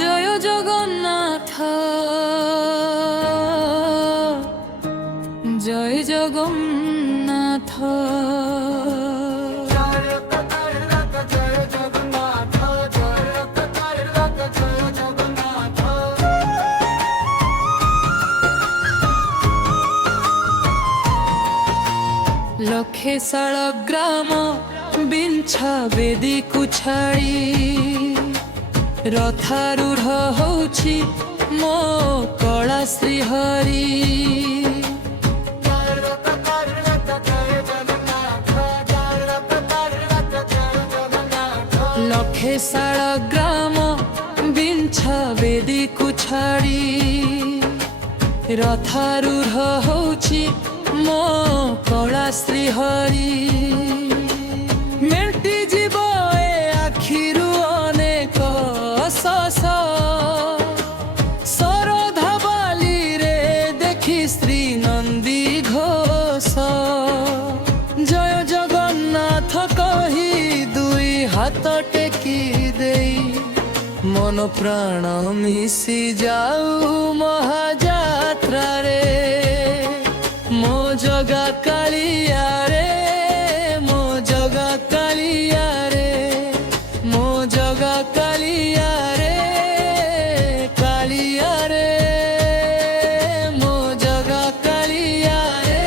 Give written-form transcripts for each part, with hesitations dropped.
জয় জগন্নাথ জয় জগন্নাথ। লক্ষে শালগ্রাম বিঞ্ছা বেদীକୁ ଛାଡ଼ି ରଥାରୂଢ଼ ହଉଛି ମୋ କଳା ଶ୍ରୀହରି। ଲକ୍ଷେ ଶାଳଗ୍ରାମ ବିଞ୍ଛା ବେଦୀକୁ ଛାଡ଼ି ରଥାରୂଢ଼ ହଉଛି ମୋ କଳା ଶ୍ରୀହରି। ମେଣ୍ଟି ଯିବ ଏ ଆଖିରୁ ଅନେକ ଶଶ, ଶରଧା ବାଲିରେ ଦେଖି ଶ୍ରୀ ନନ୍ଦୀ ଘୋଷ। ଜୟ ଜଗନ୍ନାଥ କହି ଦୁଇ ହାତ ଟେକି ଦେଇ ମନ ପ୍ରାଣ ମିଶି ଯାଉ ମହାଯାତ୍ରାରେ। ମୋ ଜଗା କାଳିଆରେ, ମୋ ଜଗା କାଳିଆରେ, ମୋ ଜଗା କାଳିଆରେ, କାଳିଆରେ ମୋ ଜଗା କାଳିଆରେ,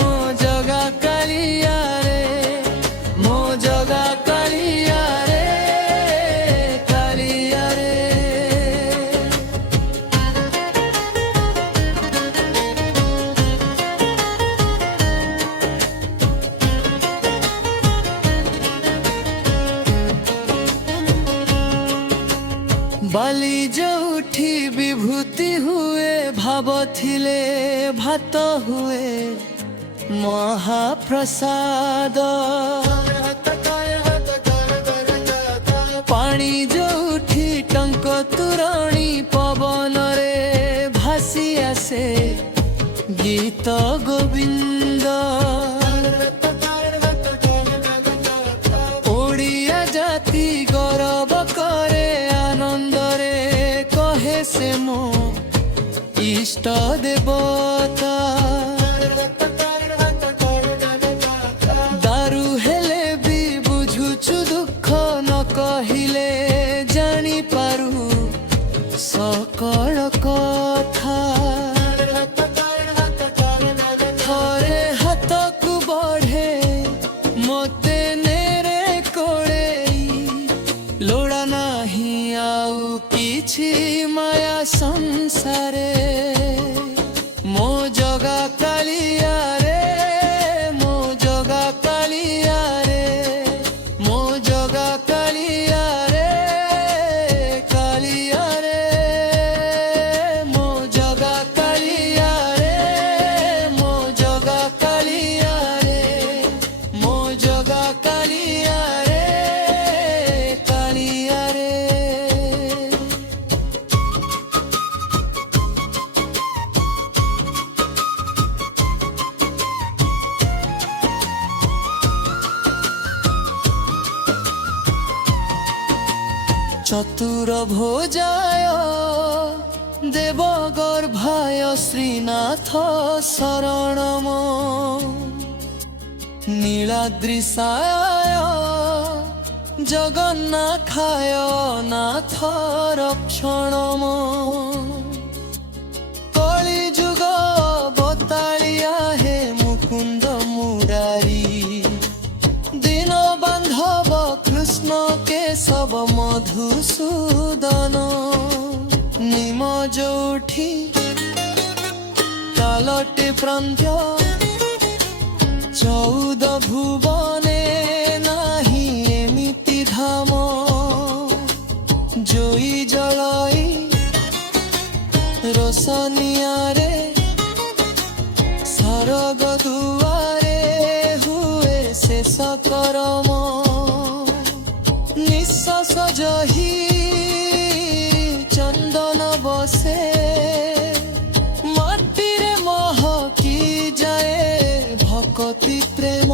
ମୋ ଜଗା କାଳିଆରେ, ମୋ ଜଗା କାଳିଆରେ, କାଳିଆରେ। ବାଲି ଯୋଉଠି ବିଭୂତି ହୁଏ, ଭାବ ଥିଲେ ଭାତ ହୁଏ ମହାପ୍ରସାଦ। ପାଣି ଯୋଉଠି ଟଙ୍କ ତୋରାଣି, ପବନରେ ଭାସି ଆସେ ଗୀତ ଗୋବିନ୍ଦ। ଓଡ଼ିଆ ଜାତି ଗୌରବ କରେ, ଆନନ୍ଦରେ କହେ ସେ ମୋ ଇଷ୍ଟ ଦେବତା। ଦାରୁ ହେଲେ ବି ବୁଝୁଛୁ ଦୁଃଖ, ନ କହିଲେ ଜାଣିପାରୁ ସକଳ କଥା। ଥରେ ହାତକୁ ବଢ଼େ ମୋତେ ନେରେ କୋଳେଇ, ଲୋଡ଼ା ନାହିଁ ଆଉ କିଛି ମାୟା ସଂସାରେ। ମୋ ଜଗା କାଳିଆରେ, ମୋ ଜଗା କାଳିଆରେ, ମୋ ଜଗା କାଳିଆରେ, କାଳିଆରେ ମୋ ଜଗା କାଳିଆରେ, ମୋ ଜଗା କାଳିଆରେ, ମୋ ଜଗା କାଳିଆରେ, କାଳିଆରେ। চতুর ভোজায় দেব গর্ভায় শ্রীনাথ শরণম, নীলাদ্রিসায় জগন্নাথায় নাথ রক্ষণম। কলি যুগ বতালিয়া হে মুকুন্দ মুরারি, দীন বান্ধব কৃষ্ণ কেশব মধুসূদন। নিম যোউঠি তালটে প্রান্ত্য, চৌদ ভুবনে নাহি এমিতি ধাম। জয়ী জলই রোশনিয়ারে, স্বর্গ দুয়ারে হুয়ে শেষ করম। নিঃশ্বাস জহি চন্দন বসে, মাটিরে মহকি যায় ভকতি প্রেম।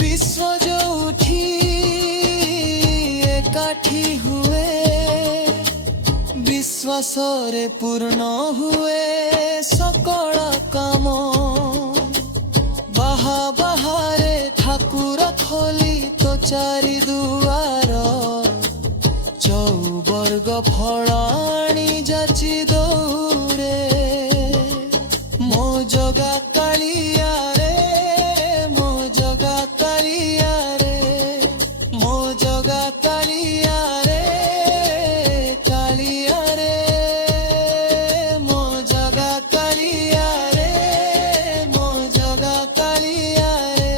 বিশ্ব যোউঠি একাঠি হুয়ে, ବସରେ ପୂର୍ଣ୍ଣ ହୁଏ ସକଳ କାମ। ବାହା ବାହାରେ ଠାକୁର ଖୋଲି ତ ଚାରି ଦୁଆର। ଚଉବର୍ଗ ଫଳ ଆଣି ଯାଚି ଦଉରେ ମୋ ଜଗା କାଳିଆ ରେ, ମୋ ଜଗା କାଳିଆ ରେ, ମୋ ଜଗା କାଳିଆ ରେ, କାଳିଆ ରେ, ମୋ ଜଗା କାଳିଆ ରେ, ମୋ ଜଗା କାଳିଆ ରେ,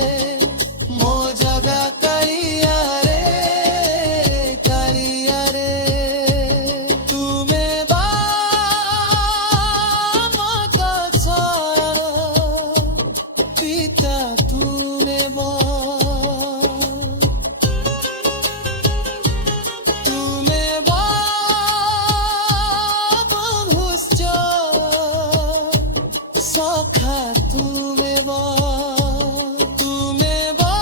ମୋ ଜଗା କାଳିଆ ରେ, କାଳିଆ ରେ। ତୁମେ ବା ମାତା ଛାୟା, পিতা তুমে বা, তুমে বা বন্ধুশ্চ, সখা তুমে বা, তুমে বা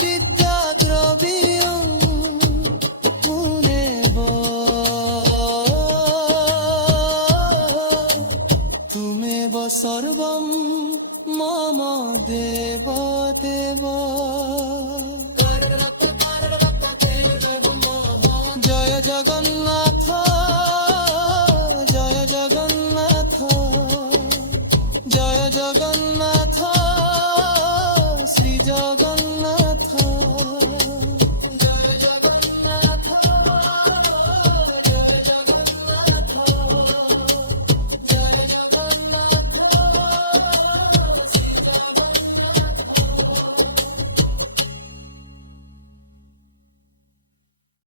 বিদ্যা দ্রবিণং মুনে বা, তুমে বা সর্বম মম দেব